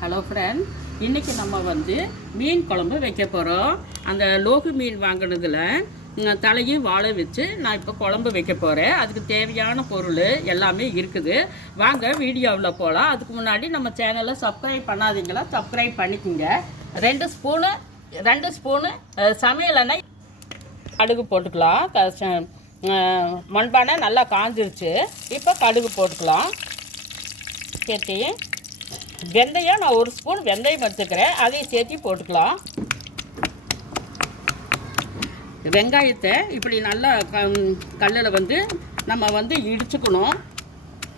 Hello friend, இன்றைக்கி நம்ம வந்து மீன் குழம்பு வைக்க போகிறோம். அந்த லோகு மீன் வாங்கினதில் தலையும் வாழை வச்சு நான் இப்போ குழம்பு வைக்க போகிறேன். அதுக்கு தேவையான பொருள் எல்லாமே இருக்குது. வாங்க வீடியோவில் போகலாம். அதுக்கு முன்னாடி நம்ம சேனலை சப்ஸ்கிரைப் பண்ணாதீங்களா, சப்ஸ்கிரைப் பண்ணிக்கோங்க. 2 ஸ்பூனு சமையல் எண்ணெய், கடுகு போட்டுக்கலாம். மண்பானை நல்லா காஞ்சிருச்சு. இப்போ கடுகு போட்டுக்கலாம். சேர்த்து வெந்தயம், நான் 1 ஸ்பூன் வெந்தயம் எடுத்துக்கிறேன், அதையும் சேர்த்து போட்டுக்கலாம். வெங்காயத்தை இப்படி நல்லா கல்லில் வந்து நம்ம வந்து இடிச்சுக்கணும்.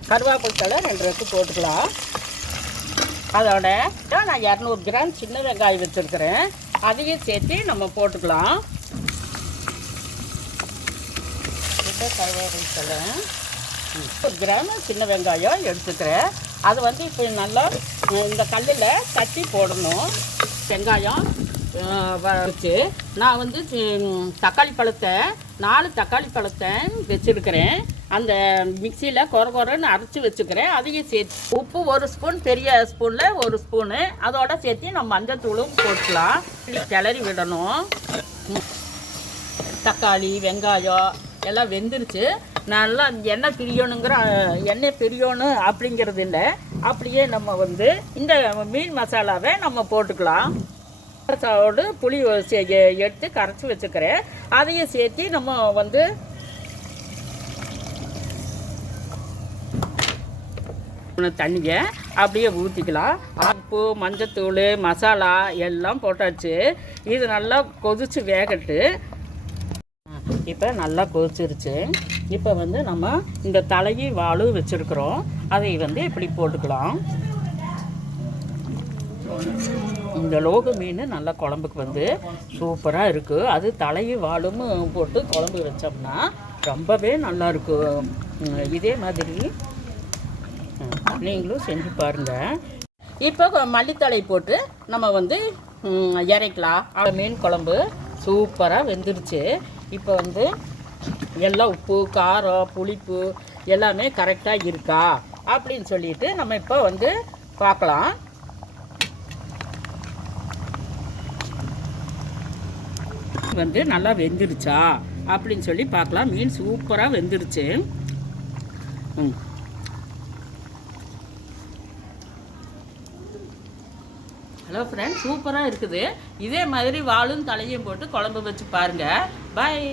கருவேப்பிலை தழை 2 ரெக்கு போட்டுக்கலாம். அதோட நான் 200 கிராம் சின்ன வெங்காயம் வச்சுருக்கிறேன், அதையும் சேர்த்து நம்ம போட்டுக்கலாம். கருவேப்பிலை தழை 1 கிராம் சின்ன வெங்காயம் எடுத்துக்கிறேன். அது வந்து இப்போ நல்லா இந்த கல்லில் தட்டி போடணும். வெங்காயம் வச்சு நான் வந்து தக்காளி பழத்தை 4 தக்காளி பழத்தை வச்சுருக்கிறேன். அந்த மிக்சியில் கொரன்னு அரைச்சி வச்சுக்கிறேன். அதையும் சேர்த்து உப்பு 1 ஸ்பூன், பெரிய ஸ்பூனில் 1 ஸ்பூனு, அதோட சேர்த்து நம்ம மஞ்சள் தூளும் போட்டுக்கலாம். கிளறி விடணும். தக்காளி வெங்காயம் எல்லாம் வெந்துருச்சு. நல்லா எண்ணெய் பிரியணும் அப்படிங்கிறது இல்லை. அப்படியே நம்ம வந்து இந்த மீன் மசாலாவை நம்ம போட்டுக்கலாம். மசாலோடு புளி எடுத்து கரைச்சி வச்சுக்கிறேன், அதையும் சேர்த்து நம்ம வந்து தண்ணியை அப்படியே ஊற்றிக்கலாம். உப்பு, மஞ்சத்தூள், மசாலா எல்லாம் போட்டாச்சு. இது நல்லா கொதித்து வேகட்டு. இப்போ நல்லா கொதிச்சிருச்சு. இப்போ வந்து நம்ம இந்த தலையை வாழு வச்சுருக்குறோம், அதை வந்து இப்படி போட்டுக்கலாம். இந்த லோகு மீன் நல்லா குழம்புக்கு வந்து சூப்பராக இருக்குது. அது தலையும் வாழும் போட்டு குழம்பு வச்சோம்னா ரொம்பவே நல்லாயிருக்கும். இதே மாதிரி நீங்களும் செஞ்சு பாருங்கள். இப்போ மல்லித்தழை போட்டு நம்ம வந்து இறக்கலாம். மீன் குழம்பு சூப்பராக வெந்துருச்சு. இப்போ வந்து எல்லாம் உப்பு, காரம், புளிப்பு எல்லாமே கரெக்டாக இருக்கா அப்படின்னு சொல்லிட்டு நம்ம இப்போ வந்து பார்க்கலாம். வந்து நல்லா வெந்துருச்சா அப்படின்னு சொல்லி பார்க்கலாம். மீன் சூப்பராக வெந்துருச்சு. ஹலோ ஃப்ரெண்ட், சூப்பராக இருக்குது. இதே மாதிரி வாழும் தலையும் போட்டு குழம்பு வச்சு பாருங்கள். பாய்.